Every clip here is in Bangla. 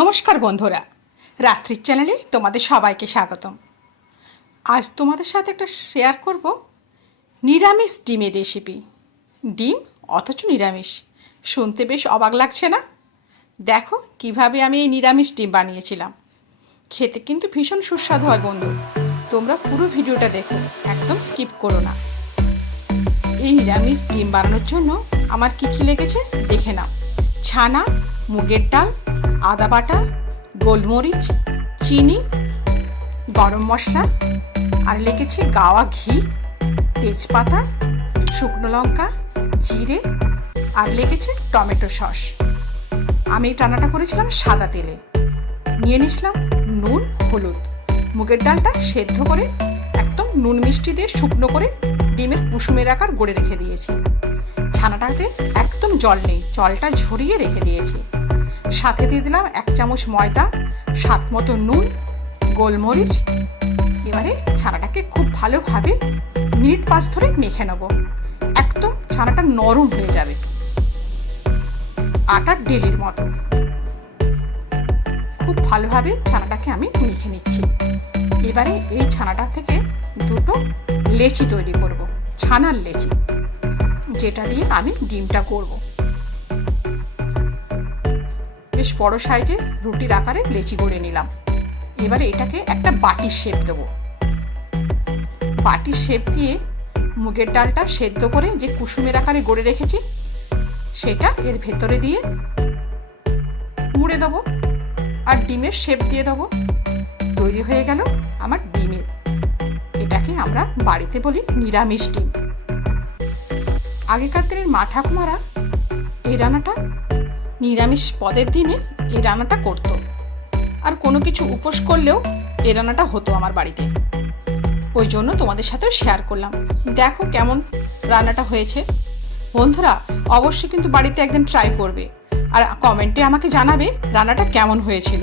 নমস্কার বন্ধুরা। রাত্রির চ্যানেলে তোমাদের সবাইকে স্বাগতম। আজ তোমাদের সাথে একটা শেয়ার করব নিরামিষ ডিমের রেসিপি ডিম, অথচ নিরামিষ। শুনতে বেশ অবাক লাগছে না? দেখো কীভাবে আমি এই নিরামিষ ডিম বানিয়েছিলাম। খেতে কিন্তু ভীষণ সুস্বাদু হয় বন্ধু। তোমরা পুরো ভিডিওটা দেখো, একদম স্কিপ করো না। এই নিরামিষ ডিম বানানোর জন্য আমার কী কী লেগেছে দেখে নাও। ছানা, মুগের ডাল আদা বাটা, গোলমরিচ, চিনি, গরম মশলা, আর লেগেছে গাওয়া ঘি, তেজপাতা, শুকনো লঙ্কা, জিরে, আর লেগেছে টমেটো সস। আমি এই রান্নাটা করেছিলাম সাদা তেলে। নিয়ে নিছিলাম নুন, হলুদ। মুগের ডালটা সেদ্ধ করে একদম নুন মিষ্টি দিয়ে শুকনো করে ডিমের কুসুমের আকার গড়ে রেখে দিয়েছি। ছানাটাতে একদম জল নেই, জলটা ঝরিয়ে রেখে দিয়েছি। সাথে দিয়ে দিলাম এক চামচ ময়দা স্বাদ মতো নুন, গোলমরিচ। এবারে ছানাটাকে খুব ভালোভাবে মিনিট পাঁচ ধরে মেখে নেব। একদম ছানাটা নরম হয়ে যাবে। আটার ডেলির মতো। খুব ভালোভাবে ছানাটাকে আমি মেখে নিচ্ছি। এবারে এই ছানাটা থেকে দুটো লেচি তৈরি করব। ছানার লেচি, যেটা দিয়ে আমি ডিমটা করব। বেশ বড় সাইজে রুটির আকারে লেচি করে নিলাম। এবারে এটাকে একটা বাটির শেপ দেবো। বাটির শেপ দিয়ে মুগের ডালটা সেদ্ধ করে যে কুসুমের আকারে গড়ে রেখেছি, সেটা এর ভেতরে দিয়ে মুড়ে দেবো আর ডিমের শেপ দিয়ে দেবো। তৈরি হয়ে গেল আমার ডিমের এটাকে আমরা বাড়িতে বলি নিরামিষ ডিম। আগেকার দিনের মা ঠাকুমারা এই রান্নাটা নিরামিষ পদের দিনে এই রান্নাটা করতো। আর কোনো কিছু উপোস করলেও এই রান্নাটা হতো আমার বাড়িতে। ওই জন্য তোমাদের সাথেও শেয়ার করলাম। দেখো কেমন রান্নাটা হয়েছে। বন্ধুরা, অবশ্যই কিন্তু বাড়িতে একদিন ট্রাই করবে। আর কমেন্টে আমাকে জানাবে রান্নাটা কেমন হয়েছিল।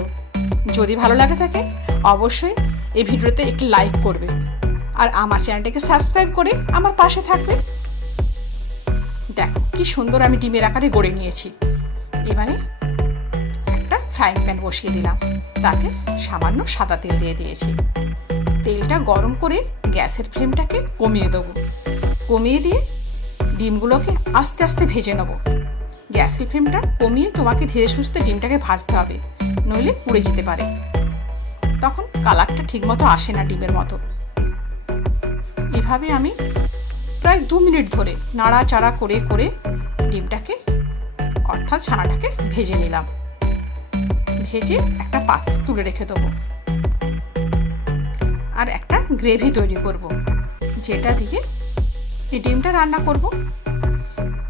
যদি ভালো লাগে থাকে, অবশ্যই এই ভিডিওতে একটি লাইক করবে। আর আমার চ্যানেলটাকে সাবস্ক্রাইব করে আমার পাশে থাকবে। দেখো কি সুন্দর আমি ডিমের আকারে গড়ে নিয়েছি। এবারে একটা ফ্রাইং প্যান বসিয়ে দিলাম। তাতে সামান্য সাদা তেল দিয়ে দিয়েছি। তেলটা গরম করে গ্যাসের ফ্লেমটাকে কমিয়ে দেবো। কমিয়ে দিয়ে ডিমগুলোকে আস্তে আস্তে ভেজে নেব। গ্যাসের ফ্লেমটা কমিয়ে তোমাকে ধীরে সুস্থে ডিমটাকে ভাজতে হবে, নইলে পুড়ে যেতে পারে। তখন কালারটা ঠিকমতো আসে না ডিমের মতো। এভাবে আমি প্রায় দু মিনিট ধরে নাড়াচাড়া করে করে ডিমটাকে অর্থাৎ ছানাটাকে ভেজে নিলাম। ভেজে একটা পাত্র তুলে রেখে দেবো। আর একটা গ্রেভি তৈরি করব। যেটা দিয়ে ডিমটা রান্না করব।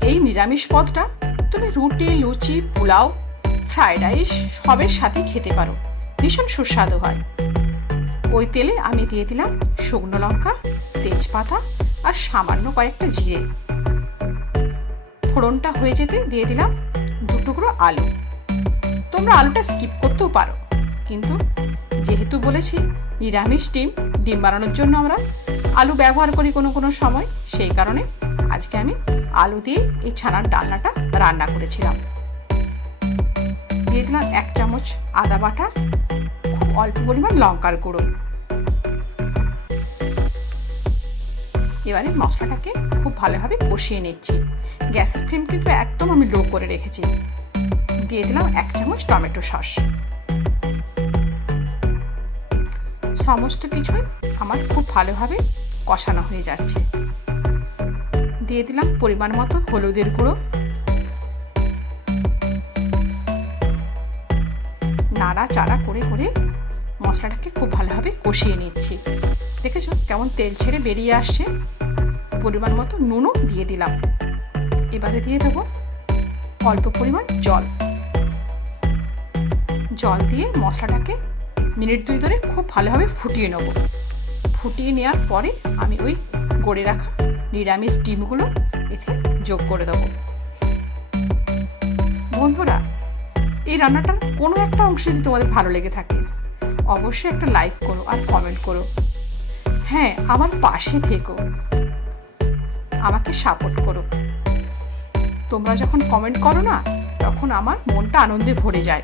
এই নিরামিষ পদটা তুমি রুটি, লুচি, পোলাও ফ্রায়েড রাইস সবের সাথে খেতে পারো। ভীষণ সুস্বাদু হয়। ওই তেলে আমি দিয়ে দিলাম শুকনো লঙ্কা, তেজপাতা আর সামান্য কয়েকটা জিরে। ফোড়নটা হয়ে যেতে দিয়ে দিলাম টুকরো আলু। তোমরা আলুটা স্কিপ করতেও পারো। কিন্তু যেহেতু বলেছি, নিরামিষ ডিম ডিম বানানোর জন্য আমরা আলু ব্যবহার করি কোনো কোনো সময়, সেই কারণে আজকে আমি আলু দিয়ে এই ছানার ডালনাটা রান্না করেছিলাম। দিয়ে দিলাম এক চামচ আদা বাটা, খুব অল্প পরিমাণ লঙ্কার গুঁড়ো। এবারে মশলাটাকে খুব ভালোভাবে কষিয়ে নিচ্ছি। গ্যাসের ফ্লেম কিন্তু একদম আমি লো করে রেখেছি। দিয়ে দিলাম এক চামচ টমেটো সস। সমস্ত কিছুই আমার খুব ভালোভাবে কষানো হয়ে যাচ্ছে। দিয়ে দিলাম পরিমাণ মতো হলুদের গুঁড়ো। নাড়া চাড়া করে করে মশলাটাকে খুব ভালোভাবে কষিয়ে নিচ্ছি। দেখেছ কেমন তেল ছেড়ে বেরিয়ে আসছে? পরিমাণ মতো নুনও দিয়ে দিলাম। এবারে দিয়ে দেবো অল্প পরিমাণ জল। জল দিয়ে মশলাটাকে মিনিট দুই ধরে খুব ভালোভাবে ফুটিয়ে নেব। ফুটিয়ে নেওয়ার পরে আমি ওই গড়ে রাখা নিরামিষ ডিমগুলো এতে যোগ করে দেবো। বন্ধুরা, এই রান্নাটার কোনো একটা অংশ যদি তোমাদের ভালো লেগে থাকে, অবশ্যই একটা লাইক করো আর কমেন্ট করো। হ্যাঁ আমার পাশে থেকো। আমাকে সাপোর্ট করো। তোমরা যখন কমেন্ট করো না, তখন আমার মনটা আনন্দে ভরে যায়।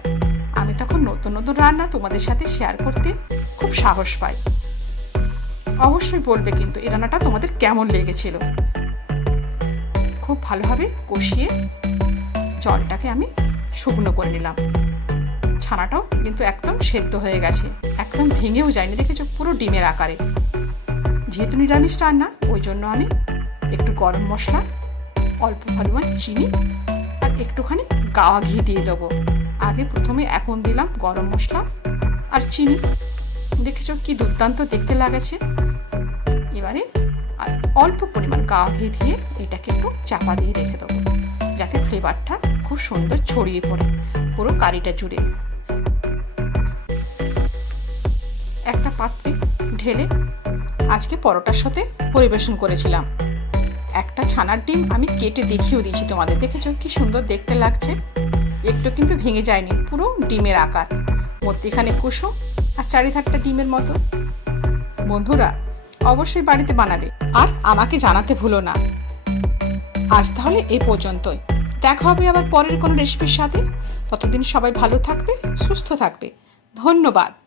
আমি তখন নতুন নতুন রান্না তোমাদের সাথে শেয়ার করতে খুব সাহস পাই। অবশ্যই বলবে কিন্তু এই রান্নাটা তোমাদের কেমন লেগেছিল। খুব ভালোভাবে কষিয়ে জলটাকে আমি শুকনো করে নিলাম। ছানাটাও কিন্তু একদম সেদ্ধ হয়ে গেছে, একদম ভেঙেও যায়নি দেখেছ, পুরো ডিমের আকারে। যেহেতু নিরামিষ রান্না, ওই জন্য আমি একটু গরম মশলা, অল্প পরিমাণ চিনি আর একটুখানি গাওয়া ঘি দিয়ে দেবো। আগে প্রথমে এখন দিলাম গরম মশলা আর চিনি। দেখেছ কি দুর্দান্ত দেখতে লাগেছে। এবারে আর অল্প পরিমাণ গাওয়া ঘি দিয়ে এটাকে একটু চাপা দিয়ে রেখে দেবো, যাতে ফ্লেভারটা খুব সুন্দর ছড়িয়ে পড়ে, পুরো কারিটা জুড়ে। একটা পাত্রে ঢেলে আজকে পরোটার সাথে পরিবেশন করেছিলাম। একটা ছানার ডিম আমি কেটে দেখিয়েও দিয়েছি তোমাদের। দেখেছ? কি সুন্দর দেখতে লাগছে। একটু কিন্তু ভেঙে যায়নি, পুরো ডিমের আকার। মধ্যেখানে কুসুম আর চারিধারটা ডিমের মতো। বন্ধুরা, অবশ্যই বাড়িতে বানাবে। আর আমাকে জানাতে ভুলো না। আজ তাহলে এ পর্যন্তই। দেখা হবে আবার পরের কোনো রেসিপির সাথে। ততদিন সবাই ভালো থাকবে, সুস্থ থাকবে। ধন্যবাদ।